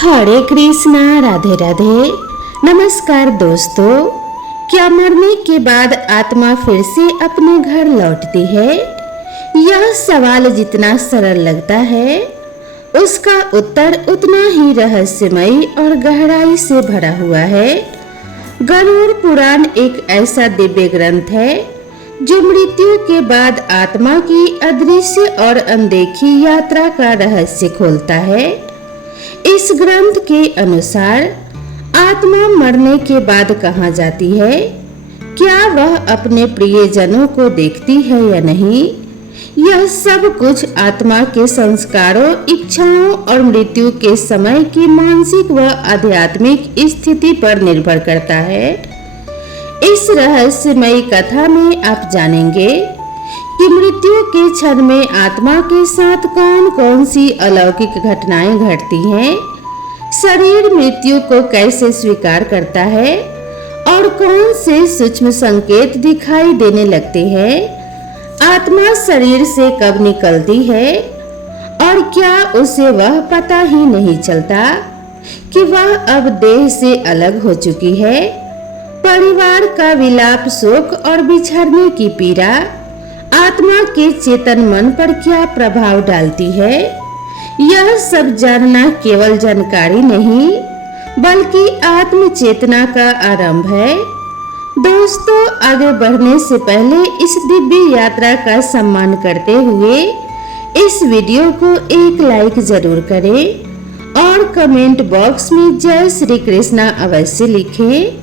हरे कृष्णा, राधे राधे। नमस्कार दोस्तों। क्या मरने के बाद आत्मा फिर से अपने घर लौटती है? यह सवाल जितना सरल लगता है उसका उत्तर उतना ही रहस्यमयी और गहराई से भरा हुआ है। गरुड़ पुराण एक ऐसा दिव्य ग्रंथ है जो मृत्यु के बाद आत्मा की अदृश्य और अनदेखी यात्रा का रहस्य खोलता है। इस ग्रंथ के अनुसार आत्मा मरने के बाद कहाँ जाती है? क्या वह अपने प्रियजनों को देखती है या नहीं? यह सब कुछ आत्मा के संस्कारों, इच्छाओं और मृत्यु के समय की मानसिक व आध्यात्मिक स्थिति पर निर्भर करता है। इस रहस्यमयी कथा में आप जानेंगे कि मृत्यु के क्षण में आत्मा के साथ कौन कौन सी अलौकिक घटनाएं घटती हैं, शरीर मृत्यु को कैसे स्वीकार करता है और कौन से सूक्ष्म संकेत दिखाई देने लगते हैं, आत्मा शरीर से कब निकलती है और क्या उसे वह पता ही नहीं चलता कि वह अब देह से अलग हो चुकी है। परिवार का विलाप, शोक और बिछड़ने की पीड़ा आत्मा के चेतन मन पर क्या प्रभाव डालती है, यह सब जानना केवल जानकारी नहीं बल्कि आत्म चेतना का आरंभ है। दोस्तों, आगे बढ़ने से पहले इस दिव्य यात्रा का सम्मान करते हुए इस वीडियो को एक लाइक जरूर करें और कमेंट बॉक्स में जय श्री कृष्णा अवश्य लिखें।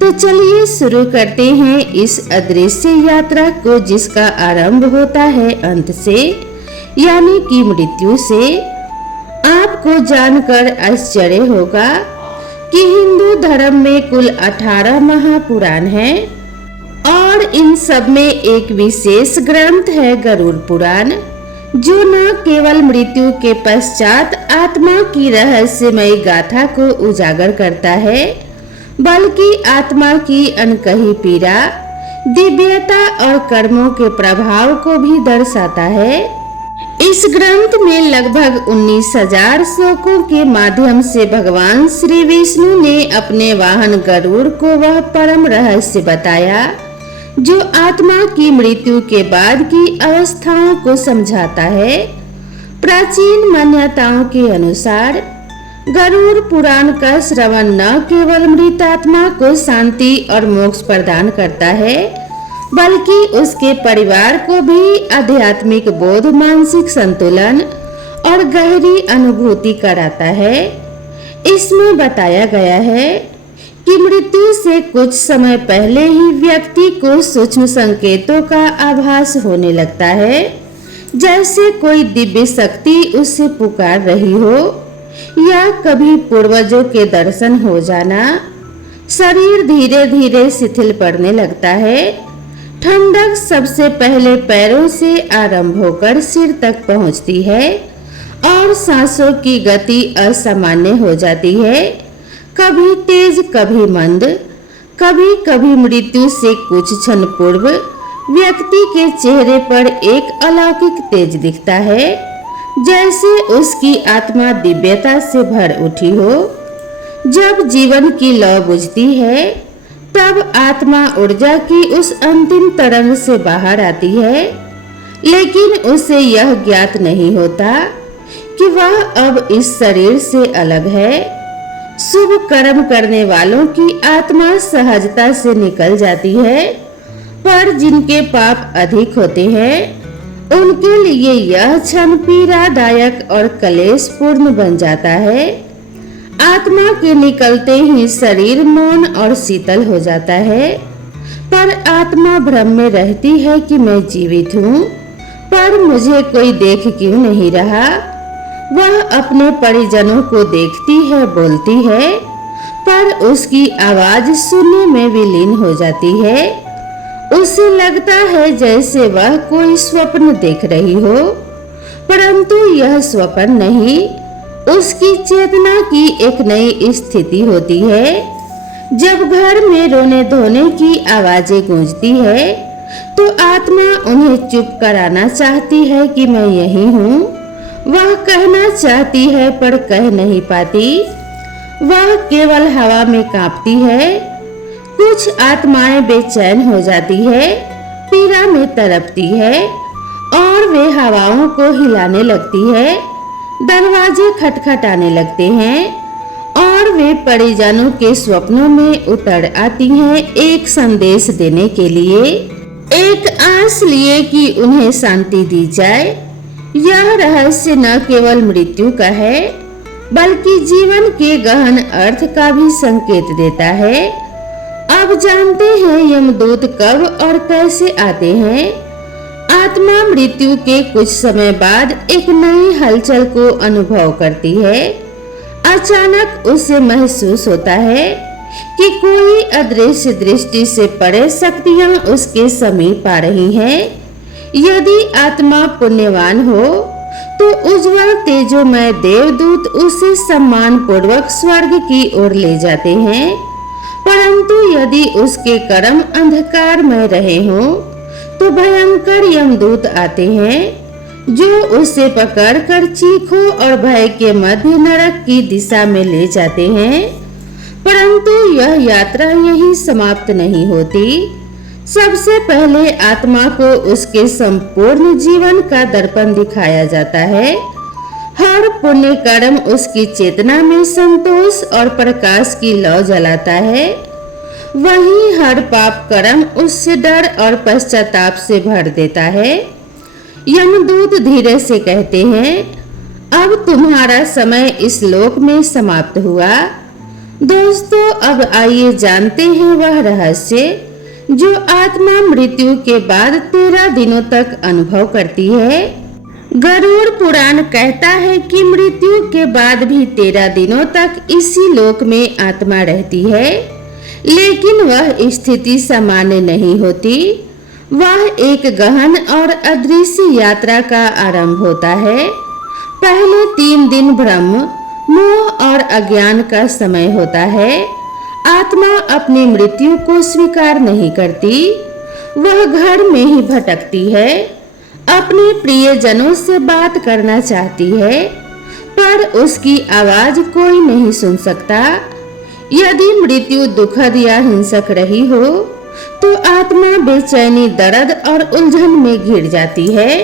तो चलिए शुरू करते हैं इस अदृश्य यात्रा को जिसका आरंभ होता है अंत से, यानी कि मृत्यु से। आपको जानकर आश्चर्य होगा कि हिंदू धर्म में कुल 18 महापुराण हैं और इन सब में एक विशेष ग्रंथ है गरुड़ पुराण, जो न केवल मृत्यु के पश्चात आत्मा की रहस्यमयी गाथा को उजागर करता है बल्कि आत्मा की अनकही पीड़ा, दिव्यता और कर्मों के प्रभाव को भी दर्शाता है। इस ग्रंथ में लगभग 19,000 श्लोकों के माध्यम से भगवान श्री विष्णु ने अपने वाहन गरुड़ को वह परम रहस्य बताया जो आत्मा की मृत्यु के बाद की अवस्थाओं को समझाता है। प्राचीन मान्यताओं के अनुसार गरुड़ पुराण का श्रवण न केवल मृत आत्मा को शांति और मोक्ष प्रदान करता है बल्कि उसके परिवार को भी आध्यात्मिक बोध, मानसिक संतुलन और गहरी अनुभूति कराता है। इसमें बताया गया है कि मृत्यु से कुछ समय पहले ही व्यक्ति को सूक्ष्म संकेतों का आभास होने लगता है, जैसे कोई दिव्य शक्ति उससे पुकार रही हो या कभी पूर्वजों के दर्शन हो जाना। शरीर धीरे धीरे शिथिल पड़ने लगता है। ठंडक सबसे पहले पैरों से आरंभ होकर सिर तक पहुंचती है और सांसों की गति असामान्य हो जाती है, कभी तेज कभी मंद। कभी कभी मृत्यु से कुछ क्षण पूर्व व्यक्ति के चेहरे पर एक अलौकिक तेज दिखता है, जैसे उसकी आत्मा दिव्यता से भर उठी हो। जब जीवन की लौ बुझती है तब आत्मा ऊर्जा की उस अंतिम तरंग से बाहर आती है, लेकिन उसे यह ज्ञात नहीं होता कि वह अब इस शरीर से अलग है। शुभ कर्म करने वालों की आत्मा सहजता से निकल जाती है, पर जिनके पाप अधिक होते हैं उनके लिए यह क्षण पीड़ादायक और कलेशपूर्ण बन जाता है। आत्मा के निकलते ही शरीर मौन और शीतल हो जाता है, पर आत्मा भ्रम में रहती है कि मैं जीवित हूँ, पर मुझे कोई देख क्यों नहीं रहा। वह अपने परिजनों को देखती है, बोलती है, पर उसकी आवाज शून्य में विलीन हो जाती है। उसे लगता है जैसे वह कोई स्वप्न देख रही हो, परंतु यह स्वप्न नहीं, उसकी चेतना की एक नई स्थिति होती है। जब घर में रोने धोने की आवाजें गूंजती है तो आत्मा उन्हें चुप कराना चाहती है कि मैं यही हूँ, वह कहना चाहती है पर कह नहीं पाती। वह केवल हवा में कांपती है। कुछ आत्माएं बेचैन हो जाती है, पीड़ा में तड़पती है और वे हवाओं को हिलाने लगती है। दरवाजे खटखटाने लगते हैं और वे परिजनों के स्वप्नों में उतर आती हैं एक संदेश देने के लिए, एक आस लिए कि उन्हें शांति दी जाए। यह रहस्य न केवल मृत्यु का है बल्कि जीवन के गहन अर्थ का भी संकेत देता है। अब जानते हैं यमदूत कब और कैसे आते हैं। आत्मा मृत्यु के कुछ समय बाद एक नई हलचल को अनुभव करती है। अचानक उसे महसूस होता है कि कोई अदृश्य दृष्टि से परे शक्तियां उसके समीप आ रही हैं। यदि आत्मा पुण्यवान हो तो उज्जवल तेजोमय देवदूत उसे सम्मान पूर्वक स्वर्ग की ओर ले जाते हैं, परंतु यदि उसके कर्म अंधकारमय रहे हों तो भयंकर यमदूत आते हैं जो उसे पकड़कर चीखों और भय के मध्य नरक की दिशा में ले जाते हैं। परंतु यह यात्रा यहीं समाप्त नहीं होती। सबसे पहले आत्मा को उसके संपूर्ण जीवन का दर्पण दिखाया जाता है। हर पुण्य कर्म उसकी चेतना में संतोष और प्रकाश की लौ जलाता है, वहीं हर पाप कर्म उससे डर और पश्चाताप से भर देता है। यमदूत धीरे से कहते हैं, अब तुम्हारा समय इस लोक में समाप्त हुआ। दोस्तों, अब आइए जानते हैं वह रहस्य जो आत्मा मृत्यु के बाद 13 दिनों तक अनुभव करती है। गरुड़ पुराण कहता है कि मृत्यु के बाद भी 13 दिनों तक इसी लोक में आत्मा रहती है, लेकिन वह स्थिति सामान्य नहीं होती। वह एक गहन और अदृश्य यात्रा का आरंभ होता है। पहले 3 दिन भ्रम, मोह और अज्ञान का समय होता है। आत्मा अपनी मृत्यु को स्वीकार नहीं करती। वह घर में ही भटकती है, अपने प्रियजनों से बात करना चाहती है, पर उसकी आवाज कोई नहीं सुन सकता। यदि मृत्यु दुखद या हिंसक रही हो तो आत्मा बेचैनी, दर्द और उलझन में घिर जाती है।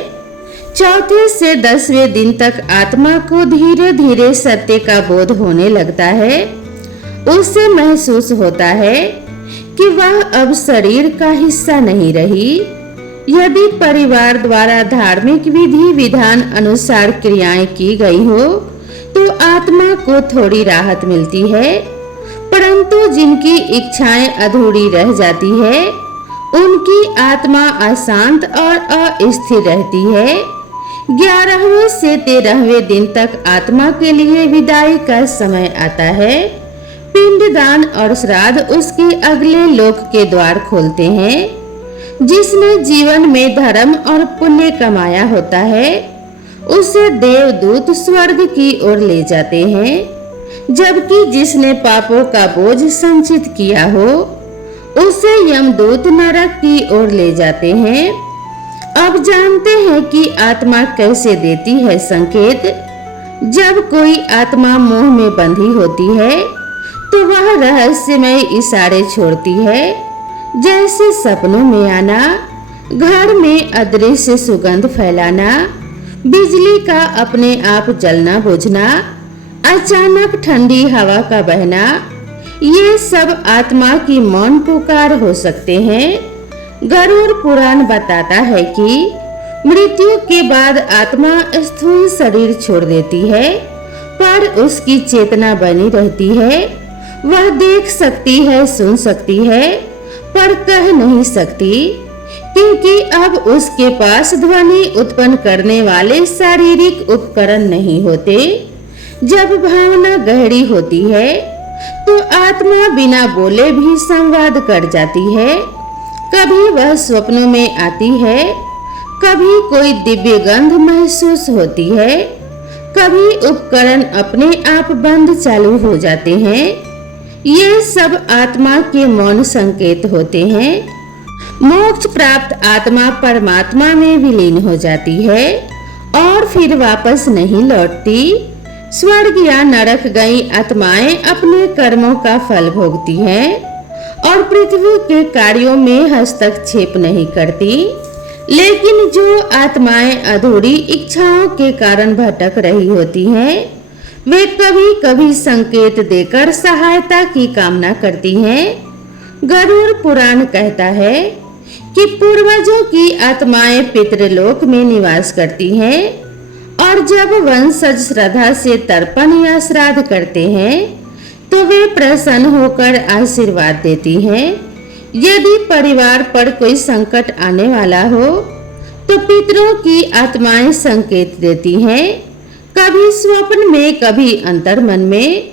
चौथे से 10वें दिन तक आत्मा को धीरे धीरे सत्य का बोध होने लगता है। उसे महसूस होता है कि वह अब शरीर का हिस्सा नहीं रही। यदि परिवार द्वारा धार्मिक विधि विधान अनुसार क्रियाएं की गई हो तो आत्मा को थोड़ी राहत मिलती है, परंतु जिनकी इच्छाएं अधूरी रह जाती है उनकी आत्मा अशांत और अस्थिर रहती है। 11वें से 13वें दिन तक आत्मा के लिए विदाई का समय आता है। पिंडदान और श्राद्ध उसके अगले लोक के द्वार खोलते हैं। जिसने जीवन में धर्म और पुण्य कमाया होता है उसे देवदूत स्वर्ग की ओर ले जाते हैं, जबकि जिसने पापों का बोझ संचित किया हो उसे यमदूत नरक की ओर ले जाते हैं। अब जानते हैं कि आत्मा कैसे देती है संकेत। जब कोई आत्मा मोह में बंधी होती है तो वह रहस्यमय इशारे छोड़ती है, जैसे सपनों में आना, घर में अदृश्य सुगंध फैलाना, बिजली का अपने आप जलना बुझना, अचानक ठंडी हवा का बहना। ये सब आत्मा की मौन पुकार हो सकते हैं। गरुड़ पुराण बताता है कि मृत्यु के बाद आत्मा स्थूल शरीर छोड़ देती है, पर उसकी चेतना बनी रहती है। वह देख सकती है, सुन सकती है, पर कह नहीं सकती, क्योंकि अब उसके पास ध्वनि उत्पन्न करने वाले शारीरिक उपकरण नहीं होते। जब भावना गहरी होती है तो आत्मा बिना बोले भी संवाद कर जाती है। कभी वह स्वप्नों में आती है, कभी कोई दिव्य गंध महसूस होती है, कभी उपकरण अपने आप बंद चालू हो जाते हैं। ये सब आत्मा के मौन संकेत होते हैं। मोक्ष प्राप्त आत्मा परमात्मा में विलीन हो जाती है और फिर वापस नहीं लौटती। स्वर्ग या नरक गई आत्माएं अपने कर्मों का फल भोगती हैं और पृथ्वी के कार्यों में हस्तक्षेप नहीं करती। लेकिन जो आत्माएं अधूरी इच्छाओं के कारण भटक रही होती हैं, वे कभी कभी संकेत देकर सहायता की कामना करती हैं। गरुड़ पुराण कहता है कि पूर्वजों की आत्माएं पितृलोक में निवास करती हैं और जब वंशज श्रद्धा से तर्पण या श्राद्ध करते हैं तो वे प्रसन्न होकर आशीर्वाद देती हैं। यदि परिवार पर कोई संकट आने वाला हो तो पितरों की आत्माएं संकेत देती हैं, कभी स्वप्न में कभी अंतर्मन में।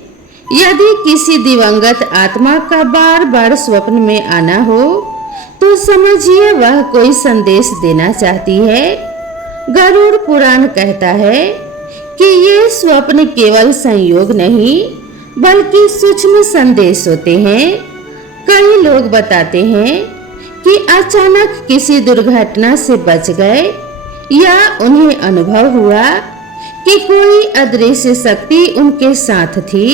यदि किसी दिवंगत आत्मा का बार बार स्वप्न में आना हो तो समझिए वह कोई संदेश देना चाहती है। गरुड़ पुराण कहता है कि ये स्वप्न केवल संयोग नहीं बल्कि सूक्ष्म संदेश होते हैं। कई लोग बताते हैं कि अचानक किसी दुर्घटना से बच गए या उन्हें अनुभव हुआ कि कोई अदृश्य शक्ति उनके साथ थी।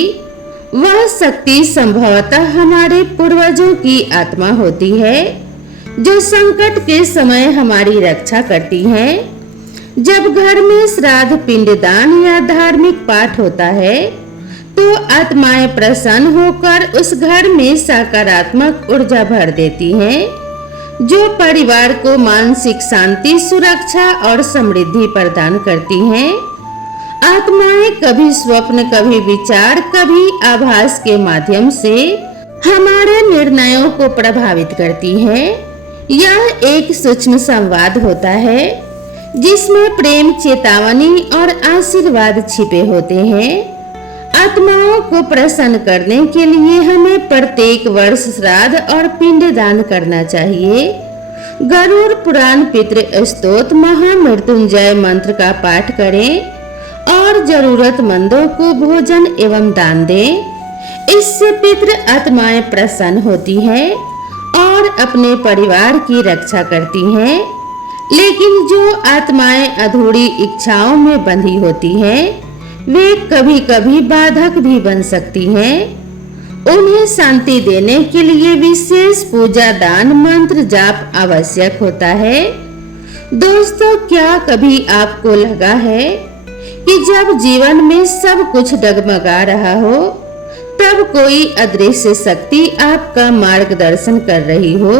वह शक्ति संभवतः हमारे पूर्वजों की आत्मा होती है जो संकट के समय हमारी रक्षा करती है। जब घर में श्राद्ध, पिंडदान या धार्मिक पाठ होता है तो आत्माएं प्रसन्न होकर उस घर में सकारात्मक ऊर्जा भर देती हैं जो परिवार को मानसिक शांति, सुरक्षा और समृद्धि प्रदान करती हैं। आत्माएं कभी स्वप्न, कभी विचार, कभी आभास के माध्यम से हमारे निर्णयों को प्रभावित करती हैं। यह एक सूक्ष्म संवाद होता है जिसमें प्रेम, चेतावनी और आशीर्वाद छिपे होते हैं। आत्माओं को प्रसन्न करने के लिए हमें प्रत्येक वर्ष श्राद्ध और पिंडदान करना चाहिए। गरुड़ पुराण, पितृ स्तोत्र, महामृत्युंजय मंत्र का पाठ करें और जरूरतमंदों को भोजन एवं दान दें। इससे पितृ आत्माएं प्रसन्न होती हैं और अपने परिवार की रक्षा करती हैं। लेकिन जो आत्माएं अधूरी इच्छाओं में बंधी होती हैं, वे कभी कभी बाधक भी बन सकती हैं। उन्हें शांति देने के लिए विशेष पूजा, दान, मंत्र जाप आवश्यक होता है। दोस्तों, क्या कभी आपको लगा है कि जब जीवन में सब कुछ डगमगा रहा हो तब कोई अदृश्य शक्ति आपका मार्गदर्शन कर रही हो?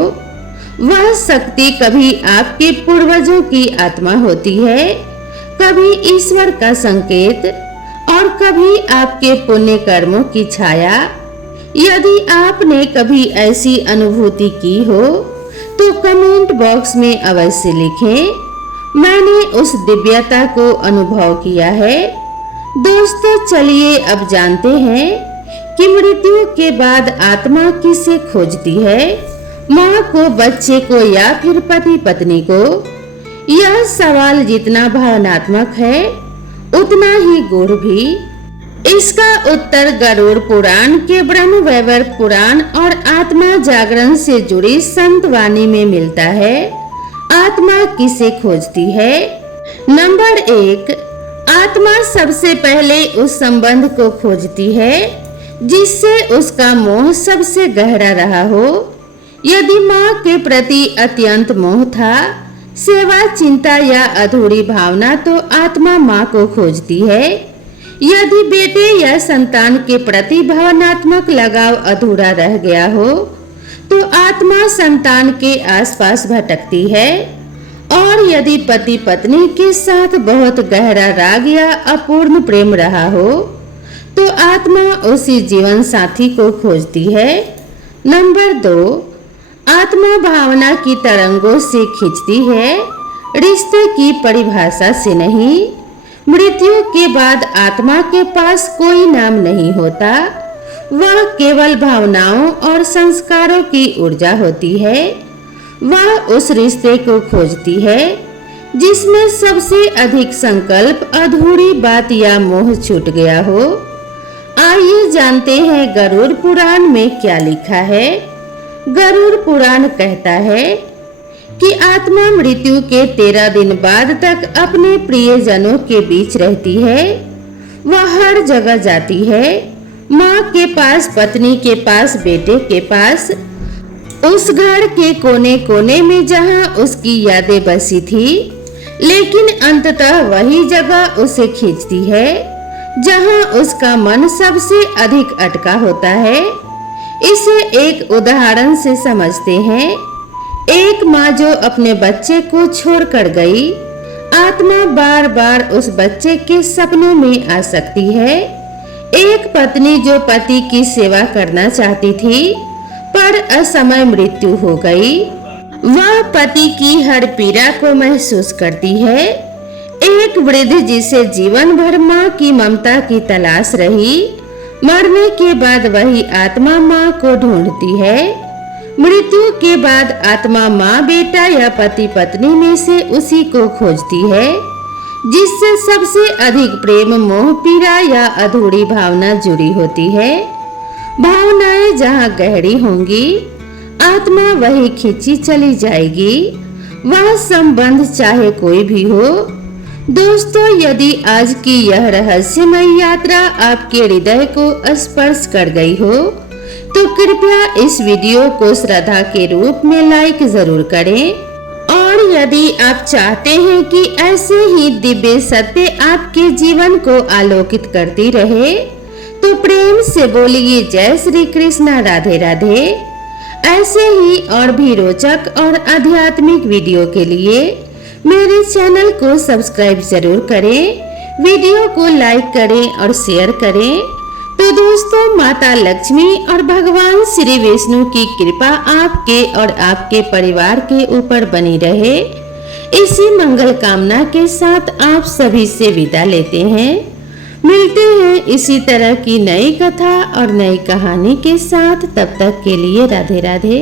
वह शक्ति कभी आपके पूर्वजों की आत्मा होती है, कभी ईश्वर का संकेत और कभी आपके पुण्य कर्मों की छाया। यदि आपने कभी ऐसी अनुभूति की हो तो कमेंट बॉक्स में अवश्य लिखें। मैंने उस दिव्यता को अनुभव किया है। दोस्तों, चलिए अब जानते हैं कि मृत्यु के बाद आत्मा किसे खोजती है, माँ को, बच्चे को या फिर पति पत्नी को? यह सवाल जितना भावनात्मक है उतना ही गूढ़ भी। इसका उत्तर गरुड़ पुराण के ब्रह्म वैवर्त पुराण और आत्मा जागरण से जुड़ी संत वाणी में मिलता है। आत्मा किसे खोजती है? नंबर 1, आत्मा सबसे पहले उस संबंध को खोजती है जिससे उसका मोह सबसे गहरा रहा हो। यदि माँ के प्रति अत्यंत मोह था, सेवा, चिंता या अधूरी भावना, तो आत्मा माँ को खोजती है। यदि बेटे या संतान के प्रति भावनात्मक लगाव अधूरा रह गया हो तो आत्मा संतान के आसपास भटकती है। और यदि पति पत्नी के साथ बहुत गहरा राग या अपूर्ण प्रेम रहा हो तो आत्मा उसी जीवन साथी को खोजती है। नंबर 2, आत्मा भावना की तरंगों से खींचती है, रिश्ते की परिभाषा से नहीं। मृत्यु के बाद आत्मा के पास कोई नाम नहीं होता, वह केवल भावनाओं और संस्कारों की ऊर्जा होती है। वह उस रिश्ते को खोजती है जिसमें सबसे अधिक संकल्प, अधूरी बात या मोह छूट गया हो। आइए जानते हैं गरुड़ पुराण में क्या लिखा है। गरुड़ पुराण कहता है, कि आत्मा मृत्यु के 13 दिन बाद तक अपने प्रियजनों के बीच रहती है। वह हर जगह जाती है, माँ के पास, पत्नी के पास, बेटे के पास, उस घर के कोने कोने में जहाँ उसकी यादें बसी थी। लेकिन अंततः वही जगह उसे खींचती है जहाँ उसका मन सबसे अधिक अटका होता है। इसे एक उदाहरण से समझते हैं। एक माँ जो अपने बच्चे को छोड़कर गई, आत्मा बार बार उस बच्चे के सपनों में आ सकती है। एक पत्नी जो पति की सेवा करना चाहती थी पर असमय मृत्यु हो गई, वह पति की हर पीड़ा को महसूस करती है। एक वृद्ध जिसे जीवन भर माँ की ममता की तलाश रही, मरने के बाद वही आत्मा माँ को ढूंढती है। मृत्यु के बाद आत्मा माँ, बेटा या पति पत्नी में से उसी को खोजती है जिससे सबसे अधिक प्रेम, मोह, पीड़ा या अधूरी भावना जुड़ी होती है। भावनाएं जहाँ गहरी होंगी, आत्मा वही खींची चली जाएगी, वह संबंध चाहे कोई भी हो। दोस्तों, यदि आज की यह रहस्यमय यात्रा आपके हृदय को स्पर्श कर गई हो तो कृपया इस वीडियो को श्रद्धा के रूप में लाइक जरूर करें। और यदि आप चाहते हैं कि ऐसे ही दिव्य सत्य आपके जीवन को आलोकित करती रहे तो प्रेम से बोलिए जय श्री कृष्णा, राधे राधे। ऐसे ही और भी रोचक और आध्यात्मिक वीडियो के लिए मेरे चैनल को सब्सक्राइब जरूर करें, वीडियो को लाइक करें और शेयर करें। तो दोस्तों, माता लक्ष्मी और भगवान श्री विष्णु की कृपा आपके और आपके परिवार के ऊपर बनी रहे, इसी मंगल कामना के साथ आप सभी से विदा लेते हैं। मिलते हैं इसी तरह की नई कथा और नई कहानी के साथ। तब तक के लिए राधे राधे।